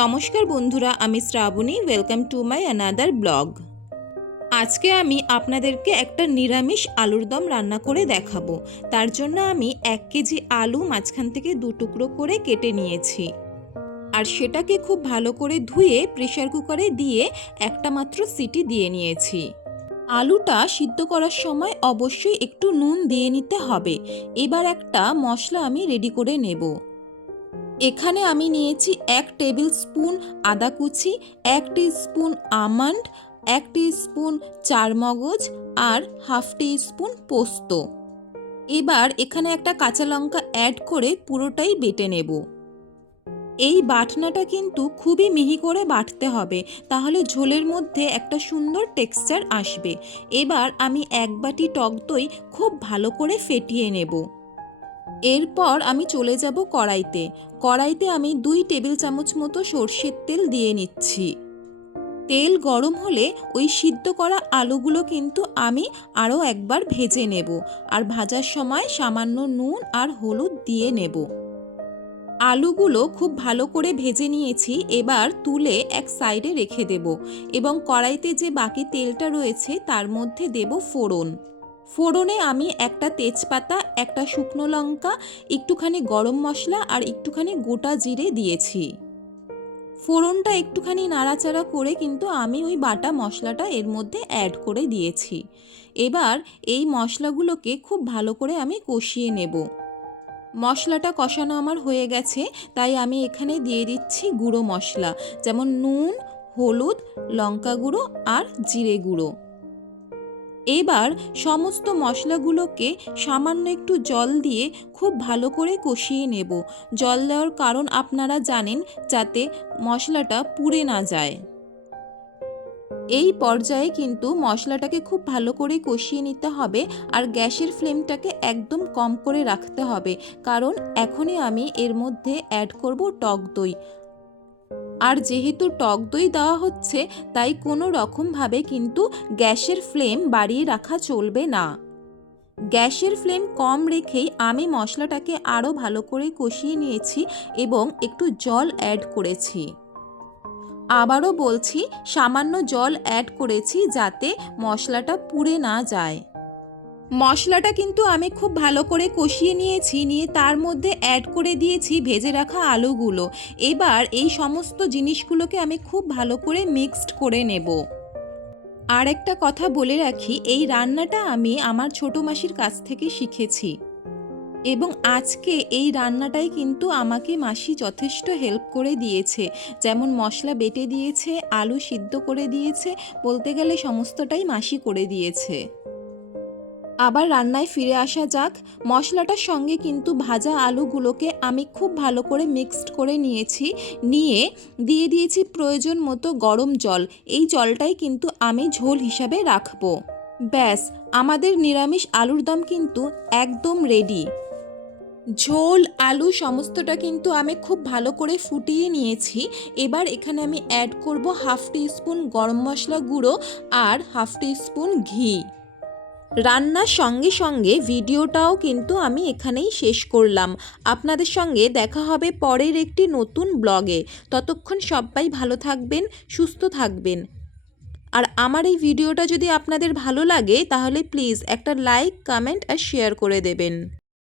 নমস্কার বন্ধুরা, আমি Shrabani. Welcome to my another blog. আজকে আমি আপনাদেরকে একটা নিরামিষ আলুর দম রান্না করে দেখাবো। তার জন্য আমি 1 কেজি আলু মাঝখান থেকে 2 টুকরো করে কেটে নিয়েছি, আর সেটাকে খুব ভালো করে ধুয়ে প্রেসার কুকারে দিয়ে একটা মাত্র সিটি দিয়ে নিয়েছি। আলুটা সিদ্ধ করার সময় অবশ্যই একটু নুন দিয়ে নিতে হবে। এবার একটা মশলা আমি রেডি করে নেব। এখানে আমি নিয়েছি 1 টেবিল স্পুন আদা কুচি, 1 টিস্পুন আমন্ড, 1 টিস্পুন চারমগজ আর হাফ টিস্পুন পোস্ত। এবার এখানে একটা কাঁচা লঙ্কা অ্যাড করে পুরোটাই বেটে নেব। এই বাটনাটা কিন্তু খুবই মিহি করে বাটতে হবে, তাহলে ঝোলের মধ্যে একটা সুন্দর টেক্সচার আসবে। এবার আমি 1 বাটি টক দই খুব ভালো করে ফেটিয়ে নেব। এরপর আমি চলে যাব কড়াইতে আমি 2 টেবিল চামচ মতো সর্ষের তেল দিয়ে নিচ্ছি। তেল গরম হলে ওই সিদ্ধ করা আলুগুলো কিন্তু আমি আরও একবার ভেজে নেব, আর ভাজার সময় সামান্য নুন আর হলুদ দিয়ে নেব। আলুগুলো খুব ভালো করে ভেজে নিয়েছি। এবার তুলে এক সাইডে রেখে দেব এবং কড়াইতে যে বাকি তেলটা রয়েছে তার মধ্যে দেব ফোড়ন। ফোড়নে আমি একটা তেজপাতা, একটা শুকনো লঙ্কা, একটুখানি গরম মশলা আর একটুখানি গোটা জিরে দিয়েছি। ফোড়নটা একটুখানি নাড়াচাড়া করে কিন্তু আমি ওই বাটা মশলাটা এর মধ্যে অ্যাড করে দিয়েছি। এবার এই মশলাগুলোকে খুব ভালো করে আমি কষিয়ে নেব। মশলাটা কষানো আমার হয়ে গেছে, তাই আমি এখানে দিয়ে দিচ্ছি গুঁড়ো মশলা, যেমন নুন, হলুদ, লঙ্কা গুঁড়ো আর জিরে গুঁড়ো। এবার সমস্ত মশলাগুলোকে সামান্য একটু জল দিয়ে খুব ভালো করে কষিয়ে নেব। জল দেওয়ার কারণ আপনারা জানেন, যাতে মশলাটা পুড়ে না যায়। এই পর্যায়ে কিন্তু মশলাটাকে খুব ভালো করে কষিয়ে নিতে হবে, আর গ্যাসের ফ্লেমটাকে একদম কম করে রাখতে হবে, কারণ এখনই আমি এর মধ্যে অ্যাড করব টক দই। আর যেহেতু টক দই দেওয়া হচ্ছে, তাই কোনো রকমভাবে কিন্তু গ্যাসের ফ্লেম বাড়িয়ে রাখা চলবে না। গ্যাসের ফ্লেম কম রেখেই আমি মশলাটাকে আরও ভালো করে কষিয়ে নিয়েছি এবং একটু জল অ্যাড করেছি। আবারও বলছি, সামান্য জল অ্যাড করেছি যাতে মশলাটা পুড়ে না যায়। মশলাটা কিন্তু আমি খুব ভালো করে কষিয়ে নিয়ে তার মধ্যে অ্যাড করে দিয়েছি ভেজে রাখা আলুগুলো। এবার এই সমস্ত জিনিসগুলোকে আমি খুব ভালো করে মিক্সড করে নেব। আর একটা কথা বলে রাখি, এই রান্নাটা আমি আমার ছোটো মাসির কাছ থেকে শিখেছি এবং আজকে এই রান্নাটাই কিন্তু আমাকে মাসি যথেষ্ট হেল্প করে দিয়েছে। যেমন মশলা বেটে দিয়েছে, আলু সিদ্ধ করে দিয়েছে, বলতে গেলে সমস্তটাই মাসি করে দিয়েছে। আবার রান্নায় ফিরে আসা যাক। মশলাটার সঙ্গে কিন্তু ভাজা আলুগুলোকে আমি খুব ভালো করে মিক্সড করে নিয়ে দিয়ে দিয়েছি প্রয়োজন মতো গরম জল। এই জলটাই কিন্তু আমি ঝোল হিসাবে রাখবো। ব্যাস, আমাদের নিরামিষ আলুর দম কিন্তু একদম রেডি। ঝোল, আলু সমস্তটা কিন্তু আমি খুব ভালো করে ফুটিয়ে নিয়েছি। এবার এখানে আমি অ্যাড করব হাফ টিস্পুন গরম মশলা গুঁড়ো আর হাফ টিস্পুন ঘি। রান্নার সঙ্গে সঙ্গে ভিডিওটাও কিন্তু আমি এখানেই শেষ করলাম। আপনাদের সঙ্গে দেখা হবে পরের একটি নতুন ব্লগে। ততক্ষণ সবাই ভালো থাকবেন, সুস্থ থাকবেন। আর আমার এই ভিডিওটা যদি আপনাদের ভালো লাগে, তাহলে প্লিজ একটা লাইক, কমেন্ট আর শেয়ার করে দেবেন।